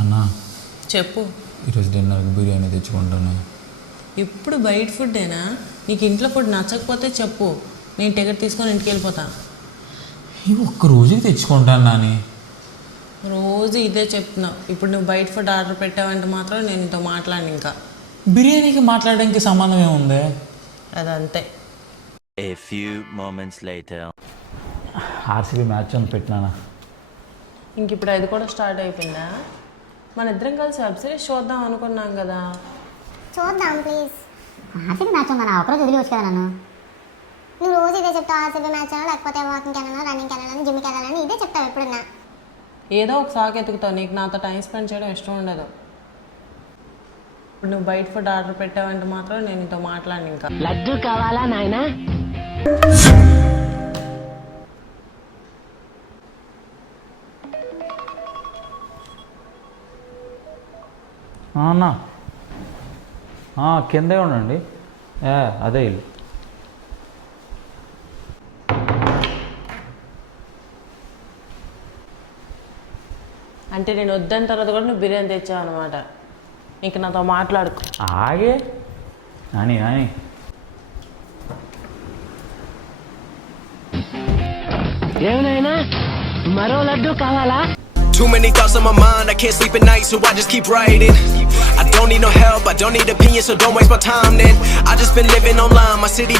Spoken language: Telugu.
అన్నా చెప్పు. ఈరోజు డిన్నర్కి బిర్యానీ తెచ్చుకుంటాను. ఇప్పుడు బయట ఫుడ్డేనా? నీకు ఇంట్లో ఫుడ్ నచ్చకపోతే చెప్పు, నేను టికెట్ తీసుకొని ఇంటికి వెళ్ళిపోతా. ఇవి ఒక్క రోజుకి తెచ్చుకుంటాను నాని. రోజు ఇదే చెప్తున్నావు. ఇప్పుడు నువ్వు బయట ఫుడ్ ఆర్డర్ పెట్టావంటే మాత్రం నేను నీతో మాట్లాడిన ఇంకా. బిర్యానీకి మాట్లాడడానికి సంబంధం ఏముంది? అదంతే. A few moments later. RCB match అని పెట్టినానా? ఇంక ఇప్పుడు అది కూడా స్టార్ట్ అయిపోయిందా? మన ఇద్దరం కలిసి వెబ్ సిరీస్ చూద్దాం అనుకున్నాం కదా. చూద్దాం ప్లీజ్. ఆర్సీబీ మ్యాచ్ ఉందన్నా, ఒకరోజు వదిలివచ్చు కదా నన్ను. నువ్వు రోజు ఇదే చెప్తావు, ఆర్సీబీ మ్యాచ్ అన్నా లేకపోతే వాకింగ్కి వెళ్ళాలని, రన్నింగ్కి వెళ్ళాలని, జిమ్కి వెళ్ళాలని ఇదే చెప్తావు ఎప్పుడన్నా. ఏదో ఒక సాకు ఎతుకుతావు. నీకు నాతో టైం స్పెండ్ చేయడం ఇష్టం ఉండదు. ఇప్పుడు నువ్వు బయట ఫుడ్ ఆర్డర్ పెట్టావంటే మాత్రం నేను నీతో మాట్లాడిన ఇంకా. లడ్డు కావాలా నాయనా? అన్నా కిందే ఉండండి. అదే ఇల్లు. అంటే నేను వద్దని తర్వాత కూడా నువ్వు బిర్యానీ తెచ్చావు అనమాట. ఇంక నాతో మాట్లాడుకో. ఆగే అని అని ఏమైనా మరో లడ్డు కావాలా? Too many thoughts on my mind, I can't sleep at night, so I just keep writing. I don't need no help, I don't need opinions, so don't waste my time then. I just been living online, my city